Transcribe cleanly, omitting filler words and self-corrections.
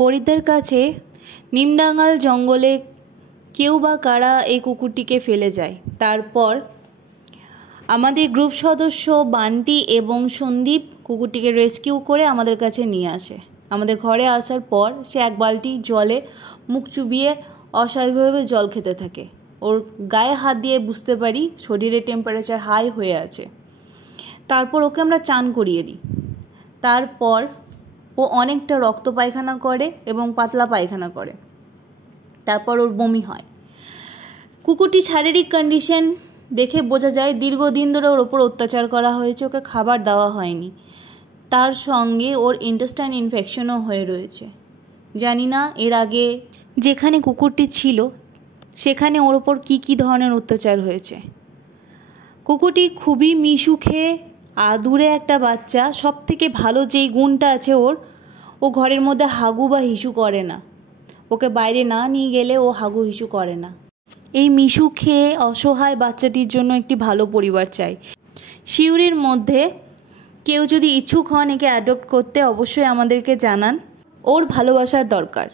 করিতদার কাছে নিমডাঙ্গাল জঙ্গলে কেউ বা কারা এই কুকুরটিকে ফেলে যায়। তারপর আমাদের গ্রুপ সদস্য বান্টি এবং সন্দীপ কুকুরটিকে রেস্কিউ করে আমাদের কাছে নিয়ে আসে। আমাদের ঘরে আসার পর সে এক বালতি জলে মুখ চুবিয়ে অস্বাভাবিকভাবে জল খেতে থাকে। ওর গায়ে হাত দিয়ে বুঝতে পারি শরীরের টেম্পারেচার হাই হয়ে আছে। তারপর ওকে আমরা চান করিয়ে দিই। তারপর ও অনেকটা রক্ত পায়খানা করে এবং পাতলা পায়খানা করে। তারপর ওর বমি হয়। কুকুরটির শারীরিক কন্ডিশন দেখে বোঝা যায় দীর্ঘদিন ধরে ওর ওপর অত্যাচার করা হয়েছে, ওকে খাবার দেওয়া হয়নি, তার সঙ্গে ওর ইন্টেস্টাইন ইনফেকশনও হয়ে রয়েছে। জানি না এর আগে যেখানে কুকুরটি ছিল সেখানে ওর ওপর কী ধরনের অত্যাচার হয়েছে। কুকুরটি খুবই মিশুখে আদুরে একটা বাচ্চা। সব থেকে ভালো যেই গুণটা আছে ওর, ও ঘরের মধ্যে হাগু বা হিসু করে না। ওকে বাইরে না নিয়ে গেলে ও হাগু হিসু করে না। এই মিশু খেয়ে অসহায় বাচ্চাটির জন্য একটি ভালো পরিবার চাই। সিউড়ির মধ্যে কেউ যদি ইচ্ছুক হন একে অ্যাডপ্ট করতে অবশ্যই আমাদেরকে জানান। ওর ভালোবাসার দরকার।